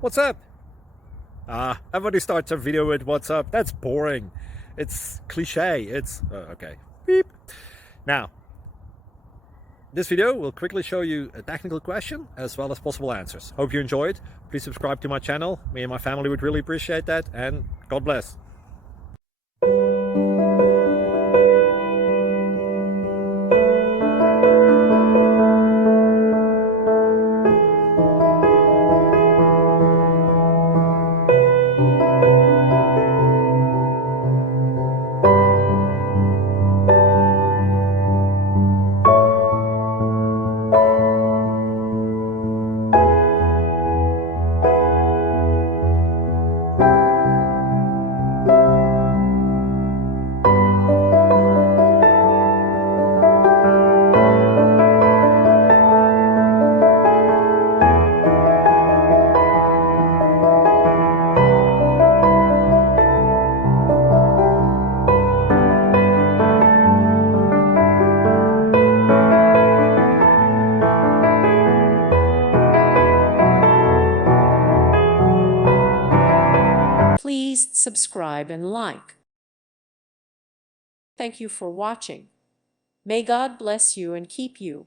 What's up? Everybody starts a video with what's up. That's boring. It's cliche. It's okay. Beep. Now, this video will quickly show you a technical question as well as possible answers. Hope you enjoyed. Please subscribe to my channel. Me and my family would really appreciate that, and God bless. Please subscribe and like. Thank you for watching. May God bless you and keep you.